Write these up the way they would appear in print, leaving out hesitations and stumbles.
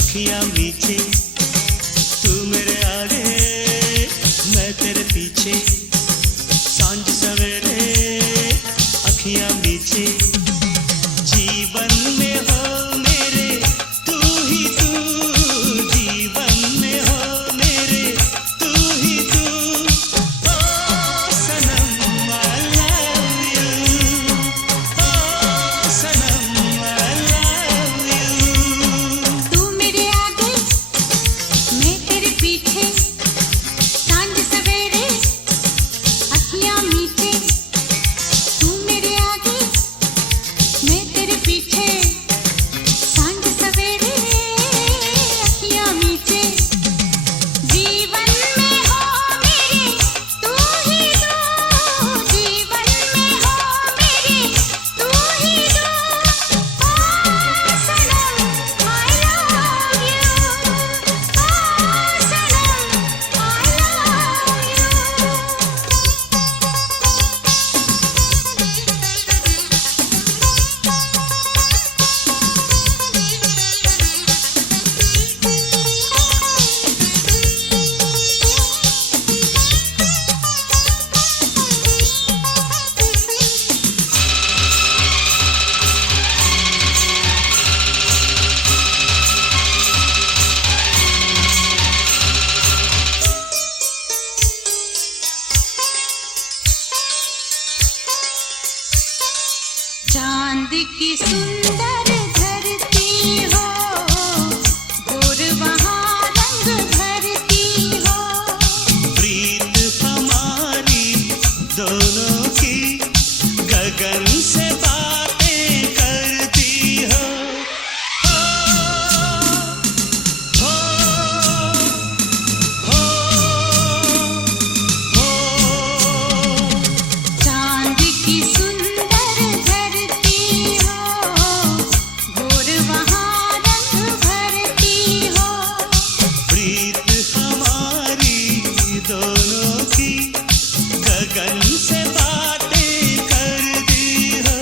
अखियां नीचे, तू मेरे आगे मैं तेरे पीछे, सांझ सवेरे अखियां नीचे। जीवन में हो मेरे तू ही तू, जीवन में हो मेरे तू ही तू। ओ सनम I love you, O Sanam I love you। तू मेरे आगे मैं तेरे पीछे, सांझ सवेरे अखियां मीठे। तू मेरे आगे मैं तेरे पीछे, सांझ सवेरे अखियां मीठे। जीवन में हो मेरे तू ही तू, जीवन में हो मेरे तू ही तू। ओ सनम I love you, O Sanam I चांद की सुंदर धरती हो, गोर वहाँ रंग भरती हो। प्रीत हमारी दोनों की गगन से बातें करती हो। हो, हो, हो, चांद की सुंदर धरती हो, गोर वहाँ रंग भरती हो। प्रीत हमारी दोनों की गगन से बातें करती हो।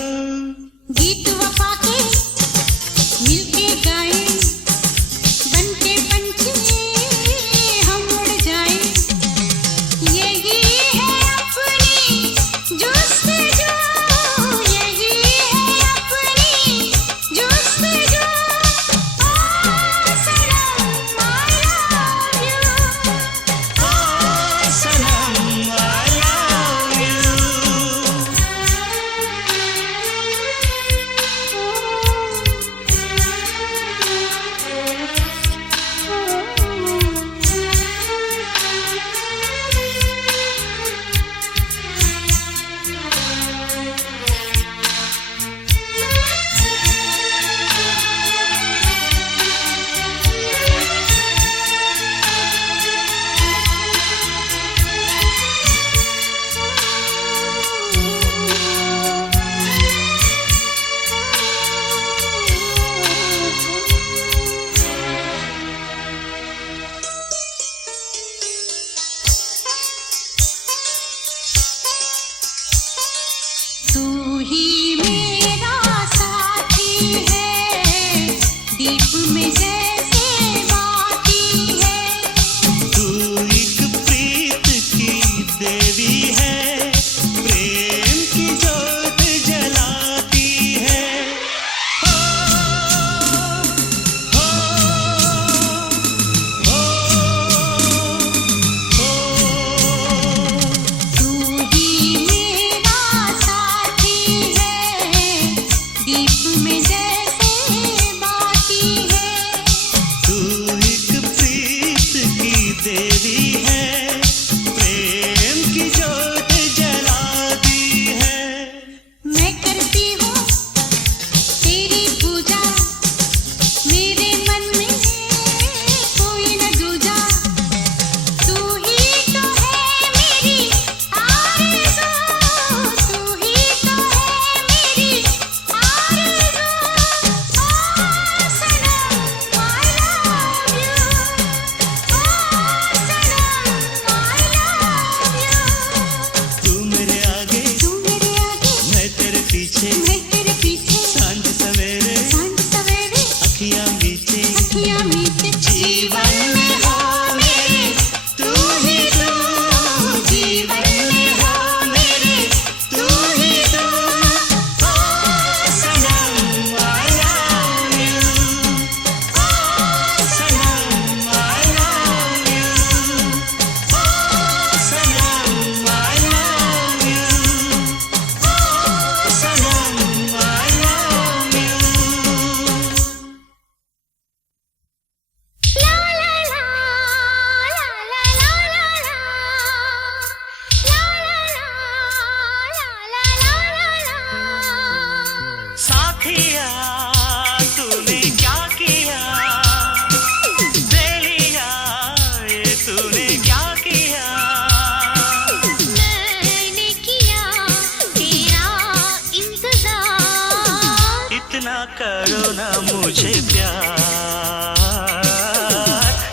करो ना मुझे प्यार,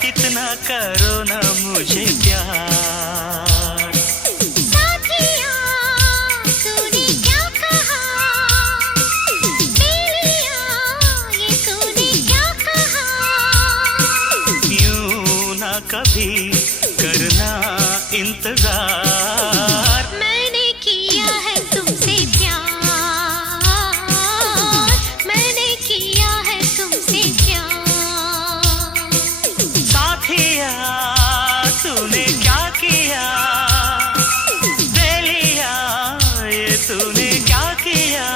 इतना करो ना मुझे प्यार। साथिया तूने क्या कहा, बेलिया ये तूने क्या कहा। यूं ना कभी करना इंतजार, मैंने किया है तुमसे प्यार, मैंने किया है तुमसे प्यार। साथिया तूने क्या किया, बेलिया ये तूने क्या किया।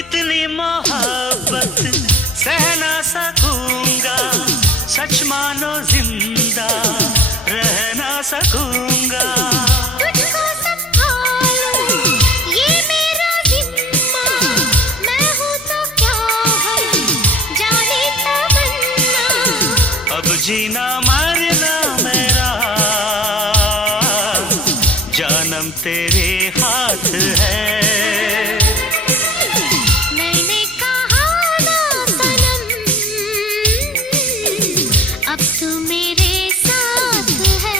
इतनी मोहब्बत सह ना सकूंगा, सच मानो जिंदा रह ना सकूंगा। तुझको संभालूं ये मेरा जिम्मा, मैं हूँ तो क्या है जाने तमन्ना। अब जीना मरना मेरा जानम तेरे हाथ है। मैंने कहा ना सनम, अब तू मेरे साथ है।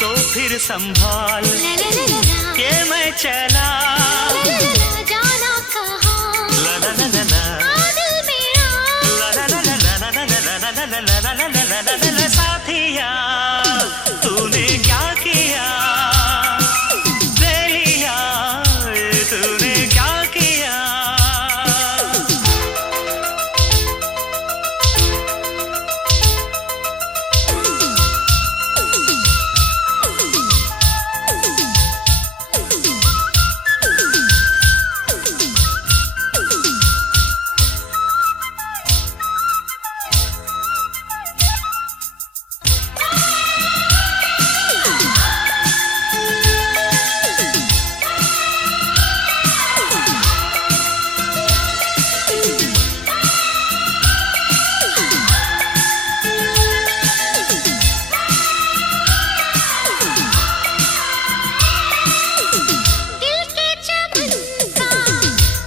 तो फिर संभाल ला ला ला ला ला, के मैं चला, ला ला ला ला, जाना कहाँ ला ला ला ला ला, दिल मेरा। ला ला ला ला ला ला ला ला ला ला ला ला ला ला ला ला। साथिया तूने क्या किया, बेलिया तूने क्या किया। दिल के चमन का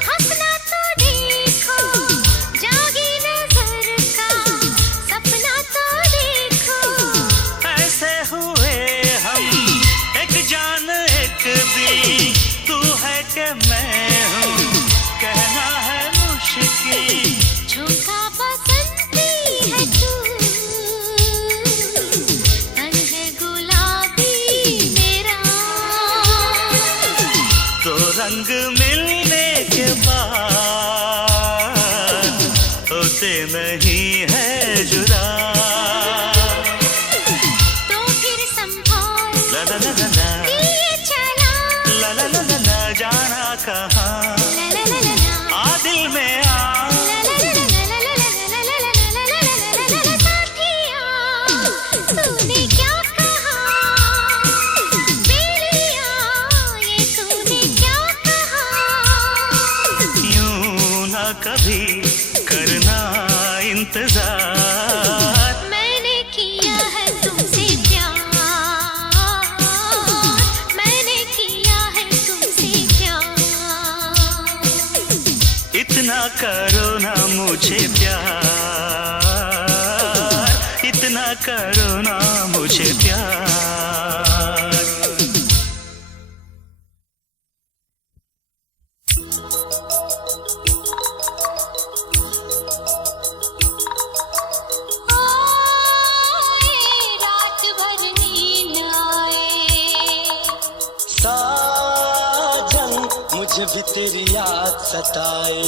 हंसना तो देखो, जागी नजर का सपना तो देखो। ऐसे हुए हम एक जान एक दिल, तू है कि मैं हूँ कहना है मुश्किल। झोंका बसंती है तू, तन है गुलाबी मेरा। तो रंग मिलने के बाद होते नहीं है जुदा। तो फिर संभाल ला ला ला ला ला, दिए चला, ला ला ला ला ला, जाना कहाँ ला ला ला ला ला, आ दिल में आ। ला ला ला ला ला ला ला ला ला ला ला ला ला ला। साथिया तूने क्या कहा, बेलिया ये तूने क्या कहा। यूं ना कभी करना इंतजार, मैंने किया है तुमसे प्यार, मैंने किया है तुमसे प्यार। इतना करो ना मुझे प्यार, इतना करो ना मुझे प्यार। आए रात भर नींद आए, साजन मुझे भी तेरी याद सताए।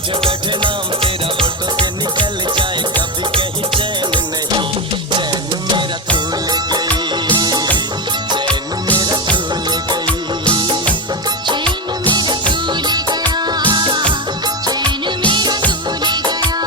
बैठे बैठे नाम तेरा होठों से निकल जाए, कभी कहीं चैन नहीं, चैन मेरा तू ले गई, चैन मेरा तू ले गई। चैन मेरा तू ले गया, चैन मेरा तू ले गया।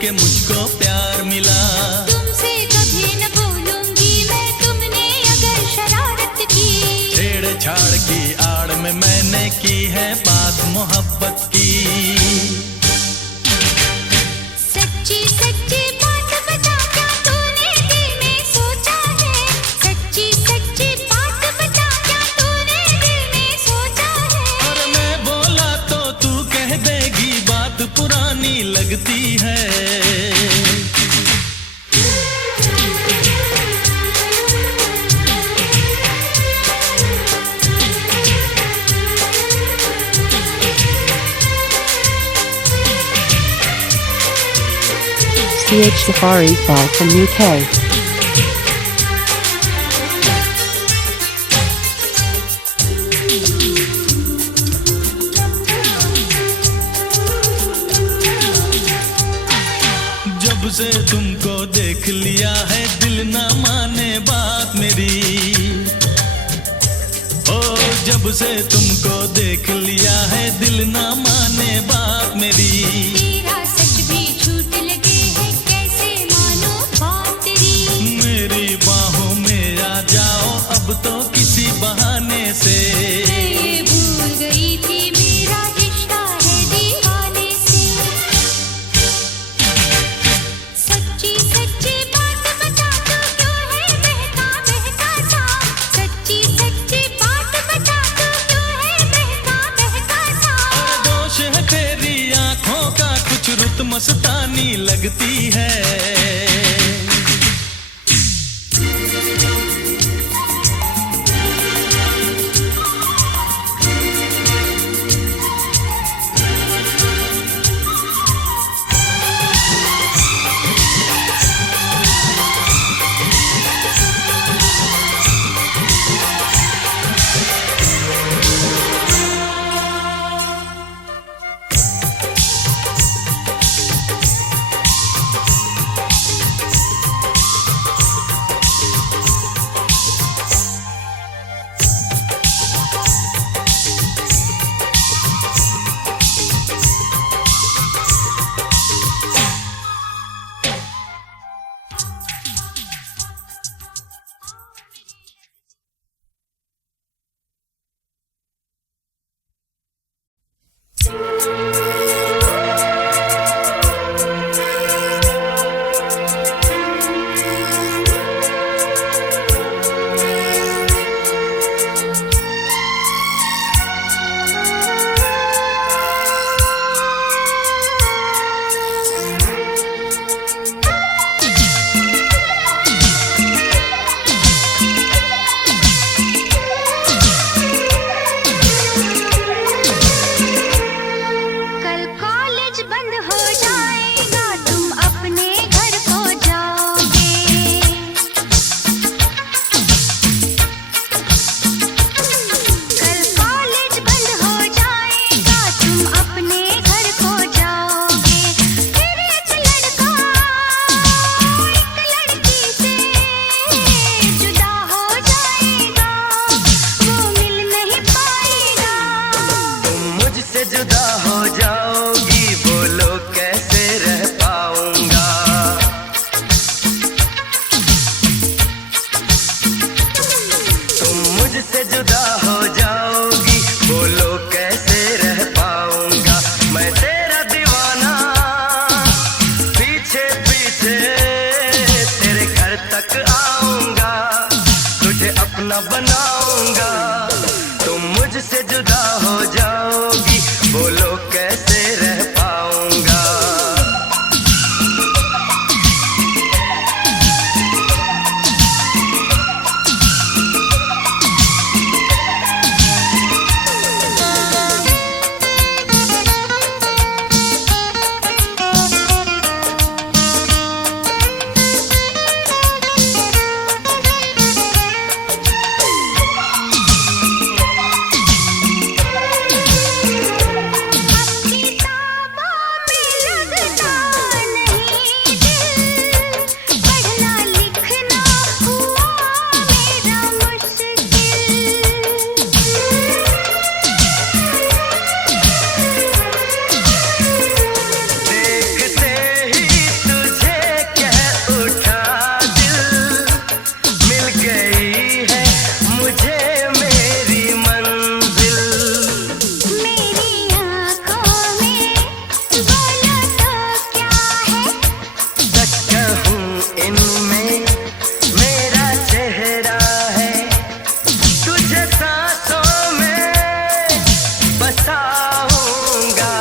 के मुझको प्यार मिला। तुमसे कभी न बोलूंगी मैं, तुमने अगर शरारत की। छेड़छाड़ की आड़ में मैंने की है बात मोहब्बत की। सच्ची सच्ची बात बता, क्या तूने दिल में सोचा है? सच्ची सच्ची बात बता, क्या तूने दिल में सोचा है? और मैं बोला तो तू कह देगी बात पुरानी लगती है। CH Safari Fall from UK. जब से तुमको देख लिया है दिल ना माने बात मेरी। ओ जब से तुमको देख लिया है दिल ना माने बात मेरी। तेरा सच भी झूठ लगे है, कैसे मानो बात तेरी? मेरी बाहों में आ जाओ अब तो किसी बहाने से। मैं ये भूल गई थी मेरा रिश्ता है दीवाने से। सच्ची सच्ची बात बता, तू क्यों है बहका बहका सा? सच्ची सच्ची बात बता, तू क्यों है बहका बहका सा? और दोष है तेरी आंखों का, कुछ रुत मस्तानी लगती है। अपना बनाऊंगा। तुम मुझसे जुदा हो जाओगी, बोलो कैसे रह पाऊंगा। इनमें मेरा चेहरा है, तुझे सांसों में बसाऊंगा।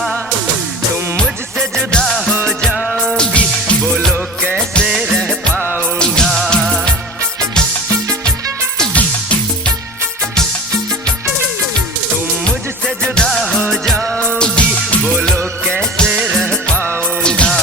तुम मुझसे जुदा हो जाओगी, बोलो कैसे रह पाऊंगा। तुम मुझसे जुदा हो जाओगी, बोलो कैसे रह पाऊंगा।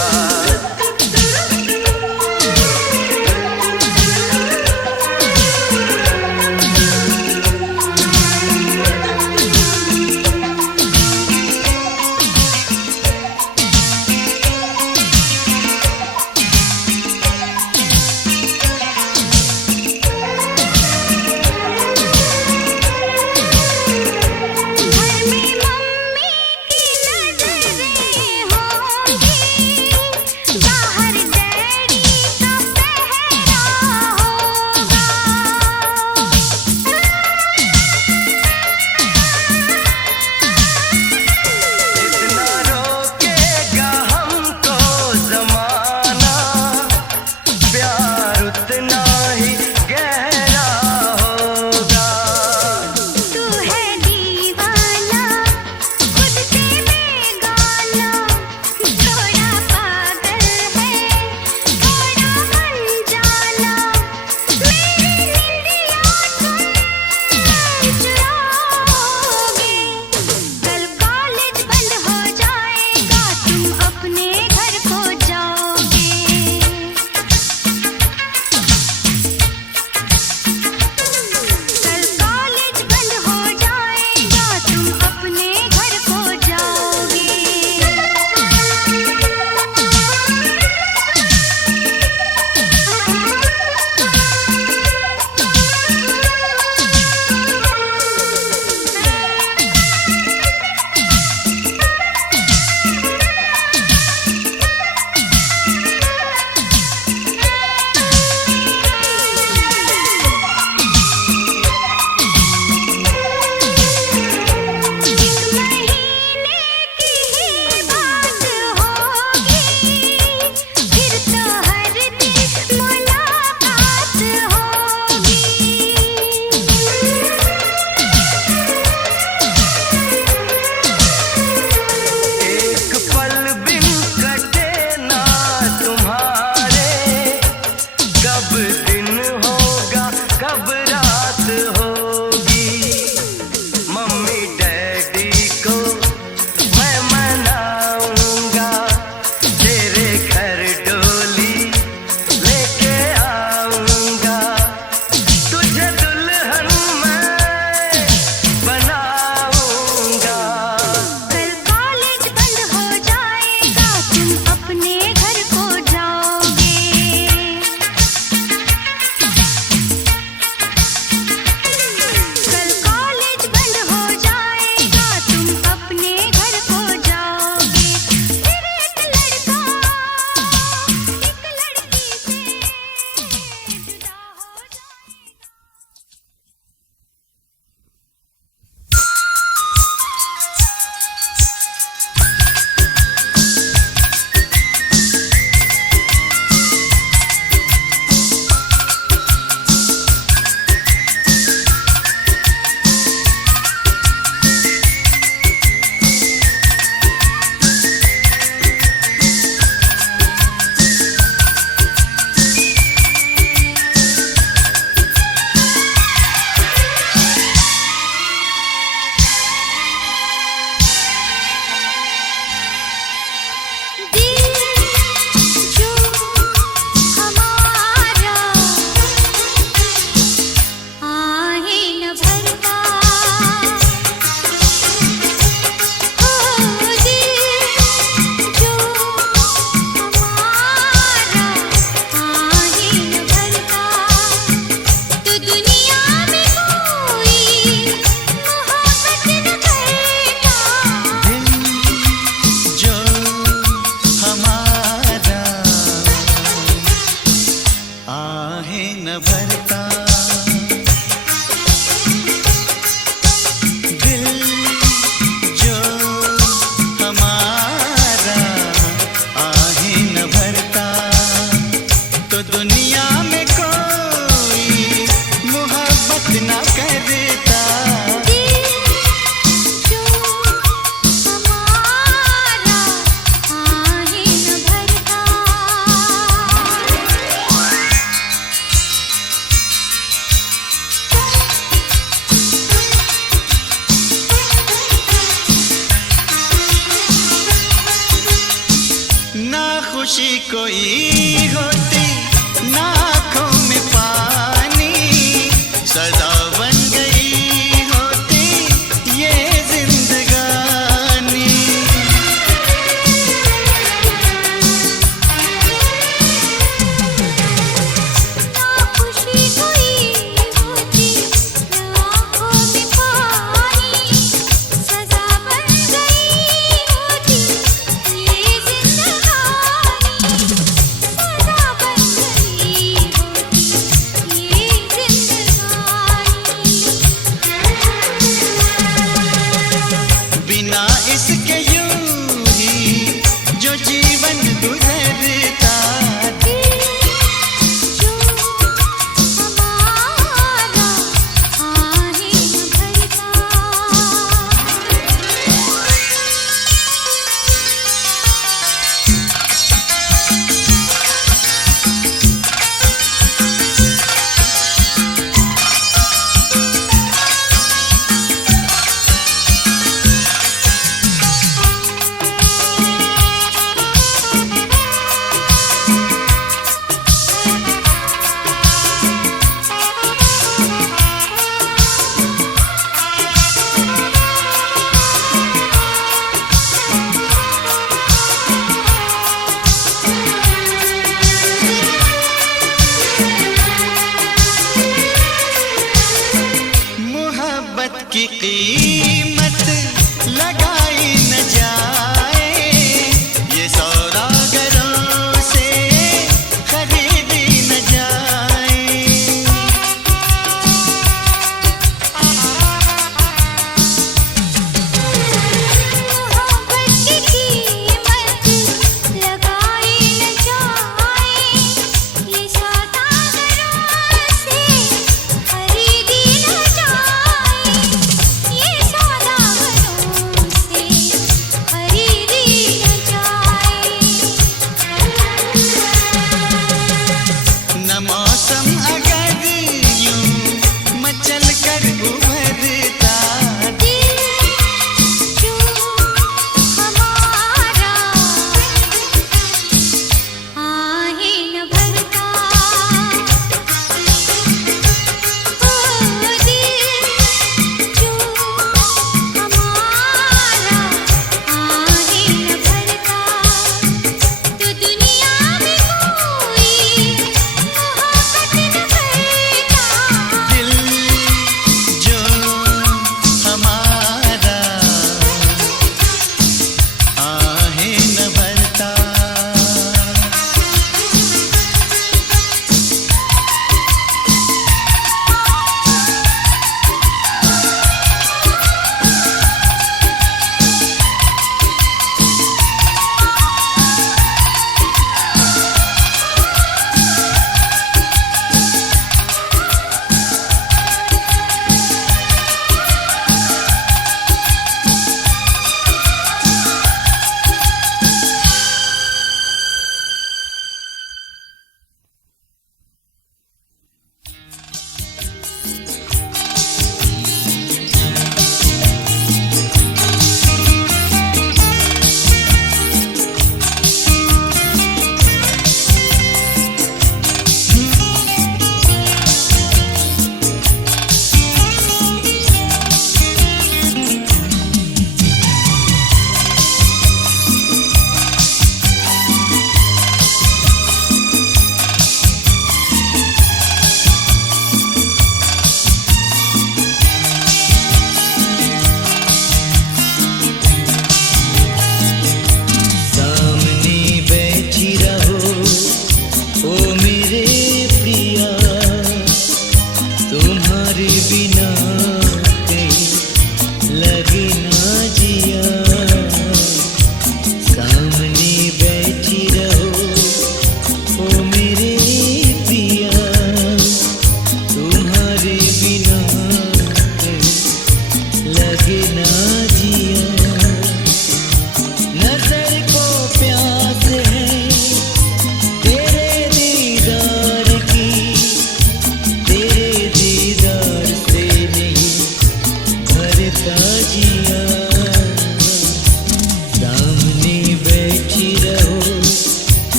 खुशी कोई होती ना आँखों में पानी, सजा बन गई होती ये जिंदगानी। ना खुशी कोई होती ना आँखों में पानी, सजा बन गई होती ये जिंदगानी। सजा बन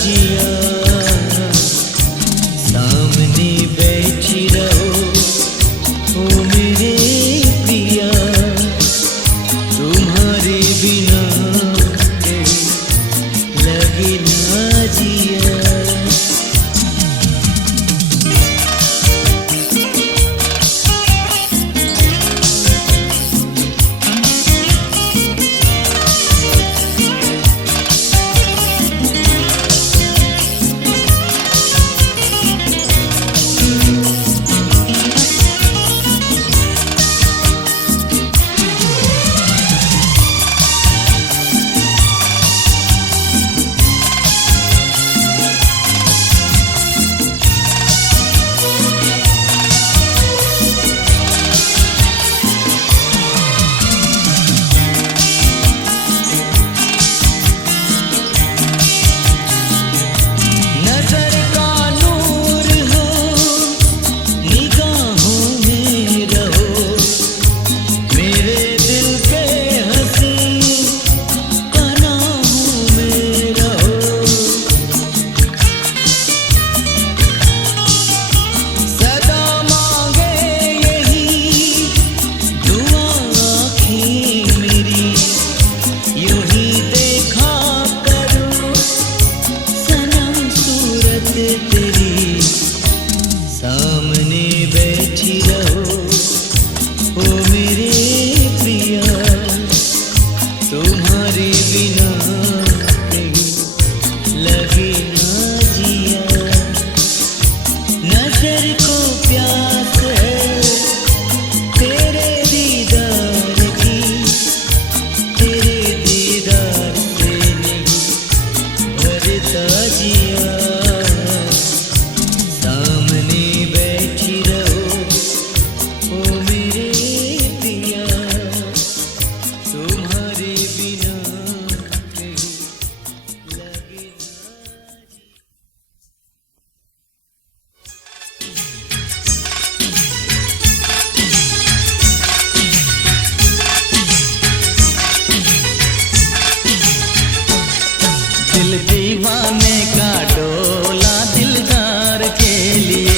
जिया सामने बैठी रहो ओ मेरे पिया तुम्हारे बिना लगे ना जिया दिल दीवानी का डोला दिल यार के लिए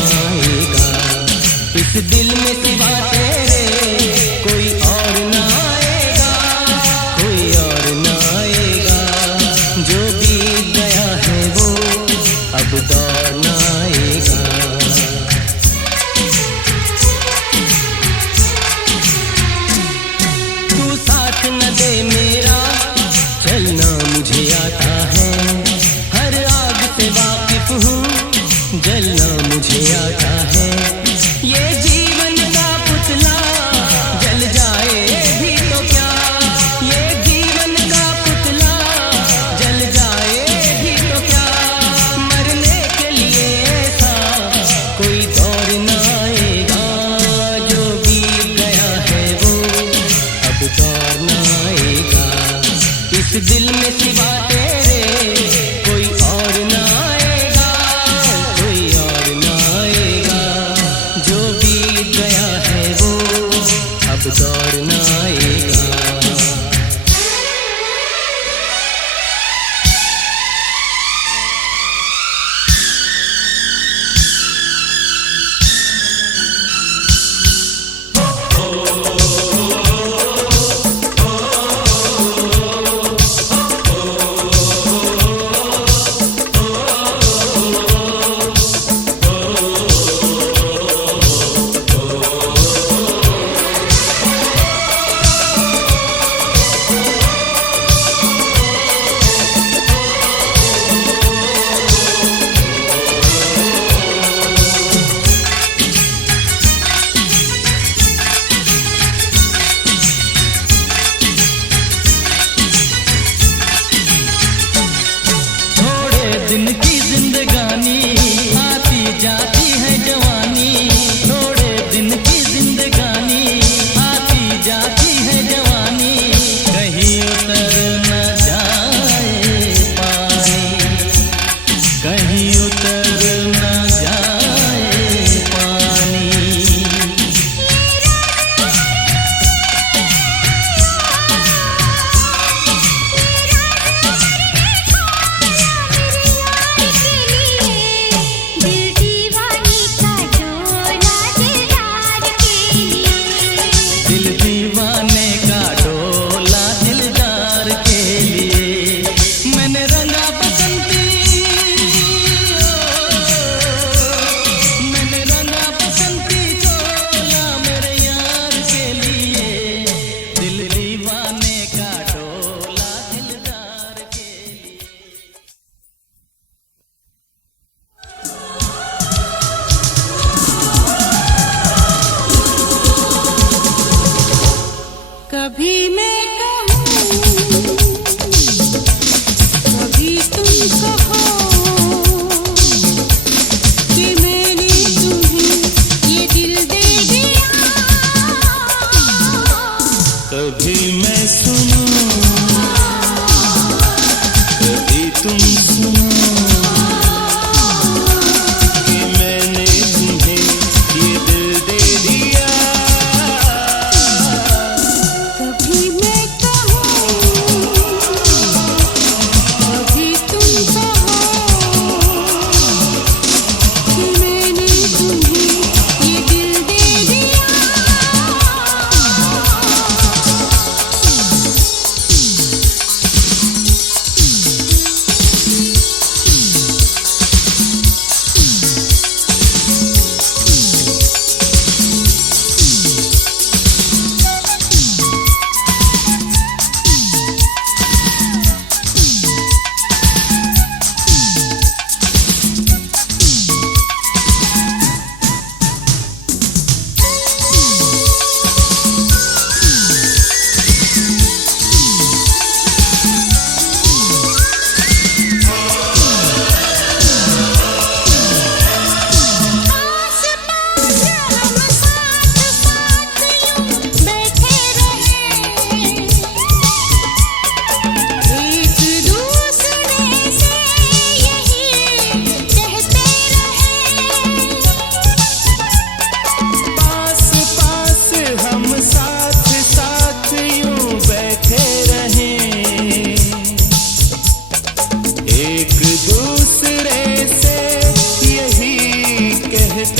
न आएगा। इस दिल में सिवा तेरे कोई और न आएगा, कोई और न आएगा। जो बीत गया है वो अब दौर न आएगा। तू साथ न दे मेरा, चलना मुझे आता है। हर आग से वाकिफ हूँ, जलना मुझे आता है। ये जीवन का पुतला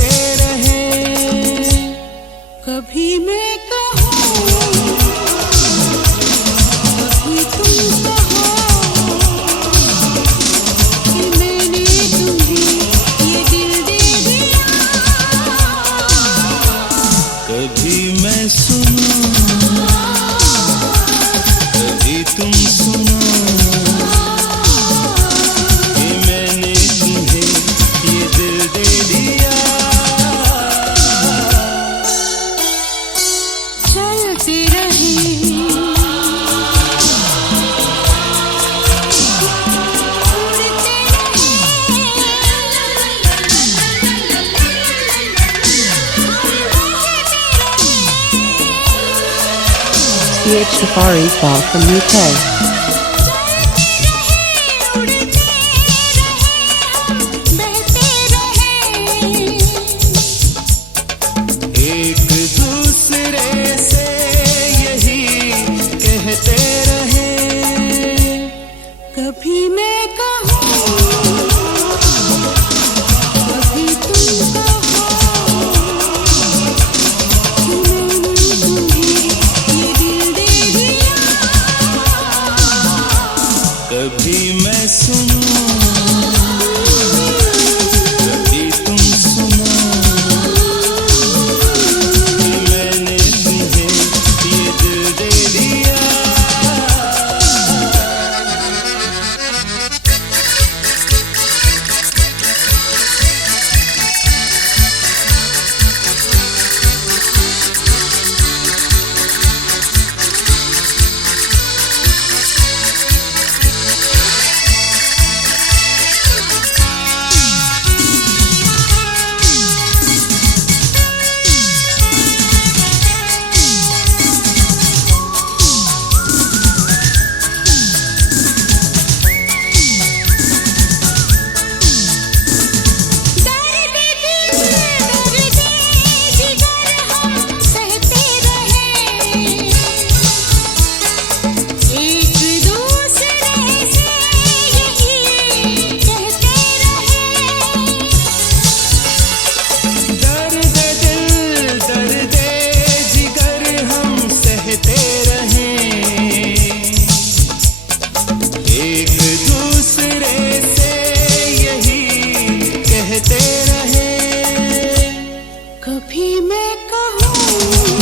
कहते रहे। कभी मैं कहूँ, कभी तुम कहो कि मैंने तुम्हें ये दिल दे दिया। कभी मैं सुनूं, कभी तुम सुनो कि मैंने तुम्हें ये दिल दे दिया। चलते रहे, उड़ते CH Safari Ball from UK. एक दूसरे से यही कहते रहे। कभी मैं कहूँ, कभी तुम कहो कि मैंने तुम्हें ये दिल दे दिया। कभी मैं सुनूं, कभी तुम सुनो कि मैंने तुम्हें ये दिल दे दिया। दर्द दिल, दर्द जिगर हम सहते रहे। एक दूसरे से यही कहते रहे। दर्द दिल दर्द जिगर हम सहते रहे। एक दूसरे से यही कहते रहे। कभी मैं कहूँ,